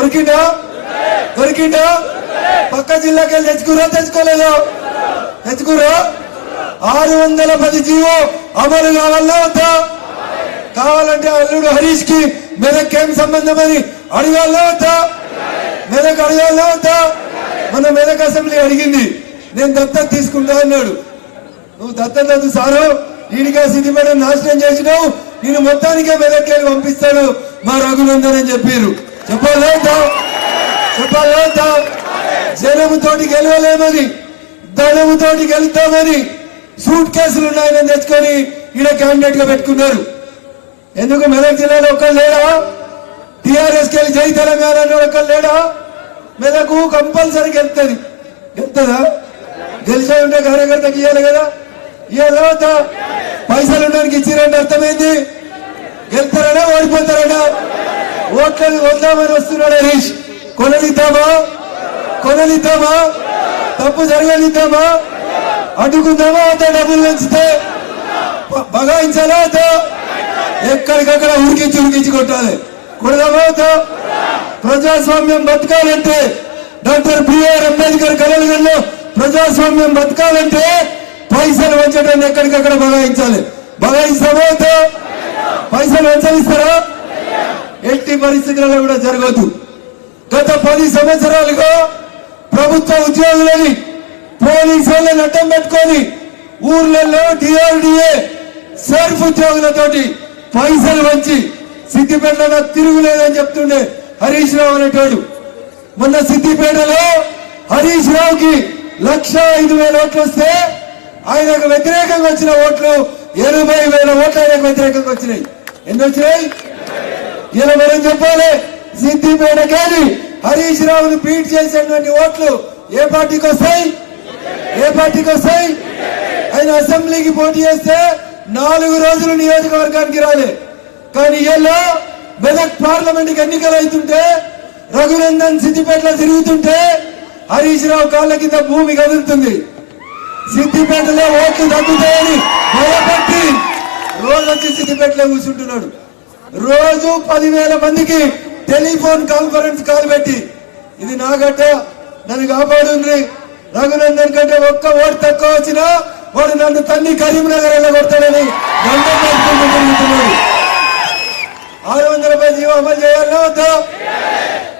దొరికిందా దొరికిందా పక్క జిల్లాకి వెళ్ళి తెచ్చుకోలేదా తెచ్చుకురా 610 జీవో అమలు కావాలా వద్దా కావాలంటే అల్లుడు హరీష్ కి మెదక్ ఏం సంబంధం అని అడగాలా వద్దా మెదక్ అడగాలా వద్దా మన మెదక్ అసెంబ్లీ అడిగింది నేను దత్తత తీసుకుంటా అన్నాడు నువ్వు దత్తత సారు ఈడిగా సిద్దిపేట నాశనం చేసినావు నేను మొత్తానికే మెదక్కి పంపిస్తాను మా రఘునందన్ అని చెప్పారు చెప్పాలా చెప్పాలా జనముతోటి గెలవలేమని దళముతోటి గెలుస్తామని సూట్ కేసులు ఉన్నాయని తెచ్చుకొని ఈడ క్యాండిడేట్ గా పెట్టుకున్నారు ఎందుకు మెదక్ జిల్లాలో ఒక్కరు లేడా టిఆర్ఎస్ కెళ్ళి జై తెలంగాణ ఒక్కరు లేడా మెదకు కంపల్సరీ గెలుస్తుంది గెలుతుందా గెలిచే ఉంటే కార్యకర్తకి ఇవ్వాలి కదా ఇవ్వాలా వద్దా పైసలు ఉండడానికి ఇచ్చిరంటే అర్థమైంది గెలుతారనా ఓడిపోతారనా ఓట్లని వద్దామని వస్తున్నాడు హరీష్ కొనలిద్దామా తప్పు జరగనిద్దామా అడ్డుకుందామా వద్దా డబ్బులు పెంచితే బగాయించాలా వద్దా ఎక్కడికక్కడ ఉరికించి కొట్టాలి కొడదామా వద్దా ప్రజాస్వామ్యం బతకాలంటే డాక్టర్ బిఆర్ అంబేద్కర్ కలలుగల్లో ప్రజాస్వామ్యం బతకాలంటే పైసలు వంచడాన్ని ఎక్కడికక్కడ బగాయించాలి బగాయిస్తామా వద్దా పైసలు వంచలిస్తారా ఎట్టి పరిస్థితులలో కూడా జరగదు గత 10 సంవత్సరాలుగా ప్రభుత్వ ఉద్యోగులని పోలీసులను అడ్డం పెట్టుకొని ఊర్లలో డిఆర్డిఏ సెల్ఫ్ ఉద్యోగులతోటి పైసలు వంచి సిద్దిపేటలో తిరుగులేదని చెప్తుండే హరీష్ రావు అనేటోడు మొన్న సిద్దిపేటలో హరీష్ రావుకి 1,05,000 ఓట్లు వస్తే ఆయనకు వ్యతిరేకంగా వచ్చిన ఓట్లు 80,000 ఓట్లు ఆయనకు వ్యతిరేకంగా వచ్చినాయి ఎన్ని వచ్చినాయి ఇలా మనం చెప్పాలి సిద్దిపేట కానీ హరీష్ రావును బీట్ చేసేటువంటి ఓట్లు ఏ పార్టీకి వస్తాయి ఆయన అసెంబ్లీకి పోటీ చేస్తే 4 రోజులు నియోజకవర్గానికి రాలే కానీ ఇలా మెదక్ పార్లమెంట్ ఎన్నికలు అవుతుంటే రఘునందన్ సిద్దిపేటలో తిరుగుతుంటే హరీష్ రావు కాళ్ళ కింద భూమి కదులుతుంది సిద్దిపేటలో ఓట్లు తగ్గుతాయని భయపట్టి రోజు వచ్చి సిద్దిపేటలో కూర్చుంటున్నాడు రోజు 10,000 మందికి టెలిఫోన్ కాన్ఫరెన్స్ కాల్ పెట్టి ఇది నా గడ్డ నన్ను కాపాడుంది రఘునందన్ కంటే ఒక్క ఓటు తక్కువ వచ్చినా వాడు నన్ను తన్ని కరీంనగర్ వెళ్ళగొడతాడని దండం పెట్టుకుంటున్నాడు 610 జీవో అమలు చేయాలా వద్దా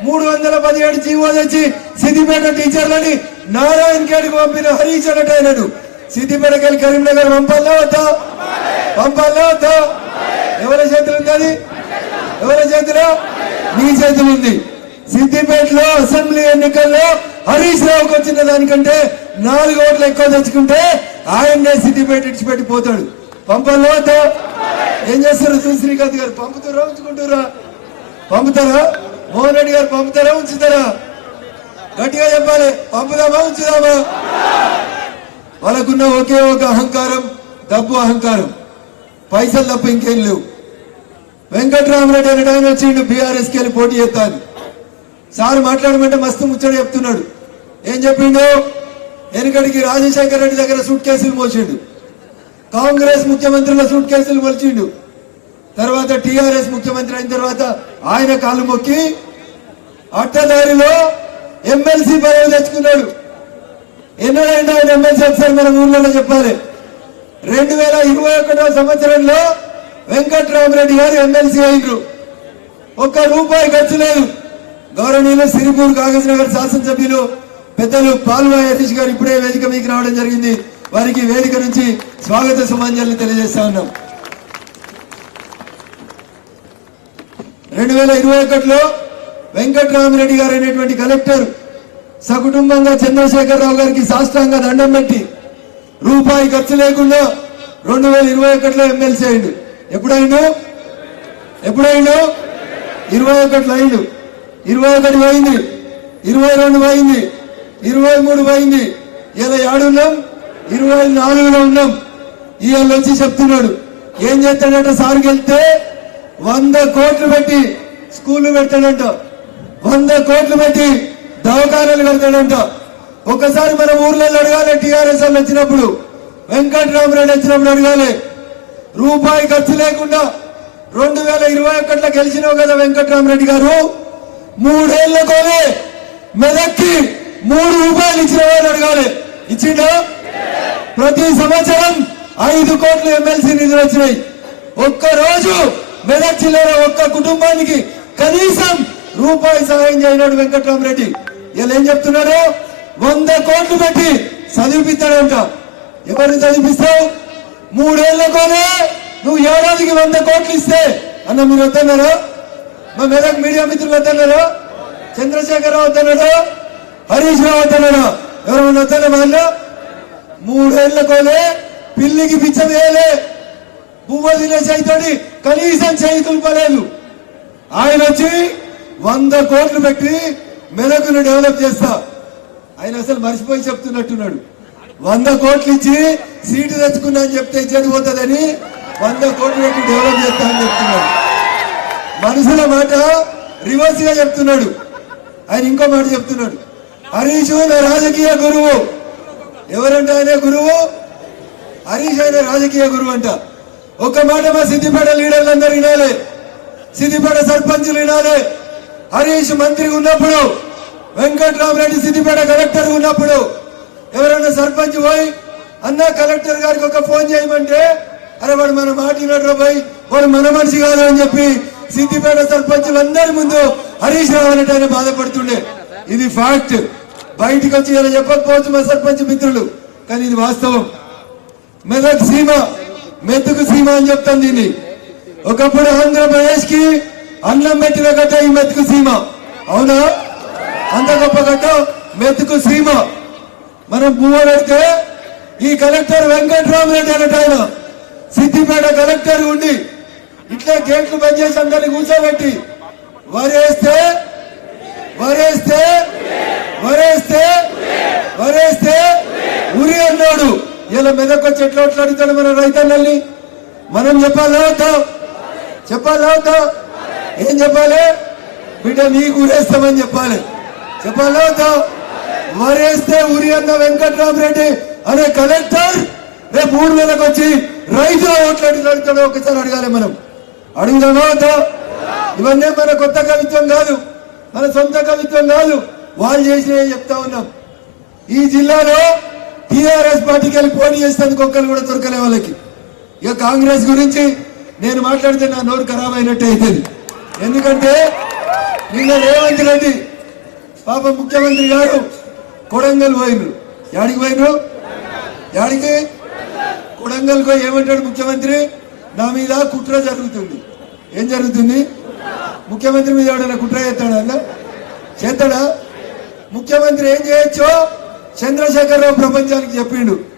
317 జీవో తెచ్చి సిద్దిపేట టీచర్లని నారాయణ ఖేడ్కి పంపిన హరీష్ అన్నట్టు సిద్దిపేటకి వెళ్ళి కరీంనగర్ పంపాలా వద్దా ఎవరి చేతులు ఉంది అది ఎవరి చేతిలో మీ చేతులు ఉంది సిద్దిపేటలో అసెంబ్లీ ఎన్నికల్లో హరీష్ రావుకి వచ్చిన దానికంటే 4 ఓట్లు ఎక్కువ తెచ్చుకుంటే ఆయన్నే సిద్దిపేట ఇచ్చిపెట్టి పోతాడు పంపాలా వద్దా ఏం చేస్తారు శ్రీకాంత్ గారు పంపుతారా ఉంచుకుంటారా పంపుతారా మోహన్ రెడ్డి గారు పంపుతారా ఉంచుతారా గట్టిగా చెప్పాలి పంపుదామా ఉంచుదామా వాళ్ళకున్న ఒకే ఒక అహంకారం డబ్బు అహంకారం పైసలు తప్ప ఇంకేం లేవు వెంకట్రామరెడ్డి అనే ఆయన వచ్చిండు బీఆర్ఎస్కి వెళ్ళి పోటీ చేస్తాను సార్ మాట్లాడమంటే మస్తు ముచ్చట చెప్తున్నాడు ఏం చెప్పిండు వెనుకడికి రాజశేఖర రెడ్డి దగ్గర సూట్ కేసులు మోసిండు కాంగ్రెస్ ముఖ్యమంత్రుల సూట్ కేసులు మలిచిండు తర్వాత టిఆర్ఎస్ ముఖ్యమంత్రి అయిన తర్వాత ఆయన కాళ్ళు మొక్కి అట్టదారిలో ఎమ్మెల్సీ పదవి తెచ్చుకున్నాడు ఎన్నడైనా ఆయన ఎమ్మెల్సీ ఒకసారి మన ఊర్లలో చెప్పాలి 2021 సంవత్సరంలో వెంకట్రామరెడ్డి గారు ఎమ్మెల్సీ అయినరు ₹1 ఖర్చు లేదు గౌరవనీయులు సిరిపూర్ కాగజ్ నగర్ శాసనసభ్యులు పెద్దలు పాల్వాయి హరీష్ గారు ఇప్పుడే వేదిక మీకు రావడం జరిగింది వారికి వేదిక నుంచి స్వాగత సుమాంజలి తెలియజేస్తా ఉన్నాం 2021లో వెంకట్రామరెడ్డి గారు అనేటువంటి కలెక్టర్ సకుటుంబంగా చంద్రశేఖరరావు గారికి సాష్టాంగ దండం పెట్టి ₹1 ఖర్చు లేకుండా 2021లో ఎమ్మెల్సీ అయిండు ఎప్పుడైండు 21 అయిండు 21 పోయింది 22 పోయింది 23 పోయింది ఇలా ఏడున్నాం 24లో ఉన్నాం ఇవాళ వచ్చి చెప్తున్నాడు ఏం చేస్తాడంట సార్కి వెళ్తే 100 కోట్లు పెట్టి స్కూళ్లు పెడతాడంట 100 కోట్లు పెట్టి దవాఖానాలు కడతాడంట ఒకసారి మన ఊర్లలో అడగాలి టీఆర్ఎస్ వాళ్ళు వచ్చినప్పుడు వెంకట్రామరెడ్డి వచ్చినప్పుడు అడగాలి ₹1 ఖర్చు లేకుండా 2021లో గెలిచినావు కదా వెంకట్రామరెడ్డి గారు 3 ఏళ్లకోనే మెదక్కి 3 రూపాయలు ఇచ్చిన వాళ్ళు అడగాలి. ఇచ్చిండా? ప్రతి సంవత్సరం 5 కోట్లు ఎమ్మెల్సీ నిధులు వచ్చినాయి. ఒక్క రోజు మెదక్ జిల్లాలో ఒక్క కుటుంబానికి కనీసం రూపాయి సహాయం చేయనాడు వెంకట్రామరెడ్డి. ఇలా ఏం చెప్తున్నాడు? 100 కోట్లు పెట్టి చదివిపిస్తాడంట. ఎవరిని చదివిస్తావు? 3 ఏళ్లకోనే నువ్వు ఏడాదికి 100 కోట్లు ఇస్తే అన్న మీరు వద్దన్నారా? మా మెదక్ మీడియా మిత్రులు వద్దన్నారా? చంద్రశేఖరరావు వద్దన్నాడా? హరీష్ రావు వద్దన్నాడా? ఎవరైనా వద్దన్నా? వాళ్ళు 3 ఏళ్లకోనే పిల్లికి పిచ్చ వేయలే, పువ్వు తినే చేయితోటి కనీసం చేతులు పలేదు. ఆయన వచ్చి 100 కోట్లు పెట్టి మెదకును డెవలప్ చేస్తా. ఆయన అసలు మర్చిపోయి చెప్తున్నట్టున్నాడు. 100 కోట్లు ఇచ్చి సీటు తెచ్చుకున్నా అని చెప్తే చదిపోతుందని 100 కోట్లు పెట్టి డెవలప్ చేస్తా అని చెప్తున్నాడు. మనుషుల మాట రివర్స్ గా చెప్తున్నాడు. ఆయన ఇంకో మాట చెప్తున్నాడు. హరీష్ నా రాజకీయ గురువు. ఎవరంటే ఆయన గురువు? హరీష్ ఆయన రాజకీయ గురువు అంట. ఒక్క మాట మా సిద్దిపేట లీడర్లందరూ వినాలి, సిద్దిపేట సర్పంచులు వినాలి. హరీష్ మంత్రి ఉన్నప్పుడు, వెంకట్రామరెడ్డి సిద్దిపేట కలెక్టర్ ఉన్నప్పుడు ఎవరైనా సర్పంచ్ పోయి అన్న కలెక్టర్ గారికి ఒక ఫోన్ చేయమంటే అరే వాడు మన మాట వినడు పోయి వాడు మన మనిషి కాదు అని చెప్పి సిద్దిపేట సర్పంచులందరి ముందు హరీష్ రావు అనేట ఆయన బాధపడుతుండే. ఇది ఫ్యాక్ట్. బయటికి వచ్చి ఇలా చెప్పకపోవచ్చు మా సర్పంచ్ మిత్రులు, కానీ ఇది వాస్తవం. మెదక్ సీమ, మెతుకు సీమ అని చెప్తాం దీన్ని. ఒకప్పుడు ఆంధ్రప్రదేశ్ కి అన్నం పెట్టిన గడ్డ ఈ మెతుకు సీమ. అవునా? అంత గొప్ప గడ్డ మెతుకు సీమ. మనం పువ్వు పెడితే ఈ కలెక్టర్ వెంకట్రామరెడ్డి అనేట ఆయన సిద్దిపేట కలెక్టర్ ఉండి ఇట్లా గేట్లు బంద్ చేసి అందరినీ కూర్చోబెట్టి వరేస్తే వరేస్తే వరేస్తే వరేస్తే ఉరి అన్నాడు. ఇలా మెదక్ వచ్చి ఎట్లా అడుగుతాడు మన రైతన్నల్ని? మనం చెప్పాలా వద్దా? చెప్పాలా వద్దా? ఏం చెప్పాలి? బిడ్డ నీకు ఉరేస్తామని చెప్పాలి. చెప్పాలా వద్దా? వరేస్తే ఉరి అన్న వెంకట్రామరెడ్డి అనే కలెక్టర్ రేపు 3 నెలలకు వచ్చి రైతుల ఓట్లు అడుగుతాడో ఒకసారి అడగాలి. మనం అడుగుదామా వద్దా? ఇవన్నీ మన కొత్త కవిత్వం కాదు, మన సొంత కవిత్వం కాదు, వాళ్ళు చేసినవి చెప్తా ఉన్నాం. ఈ జిల్లాలో టీఆర్ఎస్ పార్టీకి వెళ్ళి పోటీ చేసేందుకు ఒక్కరు కూడా దొరకలే వాళ్ళకి. ఇక కాంగ్రెస్ గురించి నేను మాట్లాడితే నా నోరు ఖరాబ్ అయినట్టు అవుతుంది. ఎందుకంటే నిన్న రేవంత్ రెడ్డి పాప ముఖ్యమంత్రి గారు కొడంగల్ పోయినరు. యాడికి పోయినరు? యాడికి? కొడంగల్ పోయి ఏమంటాడు ముఖ్యమంత్రి? నా మీద కుట్ర జరుగుతుంది. ఏం జరుగుతుంది? ముఖ్యమంత్రి మీద ఎవడైనా కుట్ర చేస్తాడా? అన్న చేస్తాడా? ముఖ్యమంత్రి ఏం చేయొచ్చో చంద్రశేఖరరావు ప్రపంచానికి చెప్పిండు.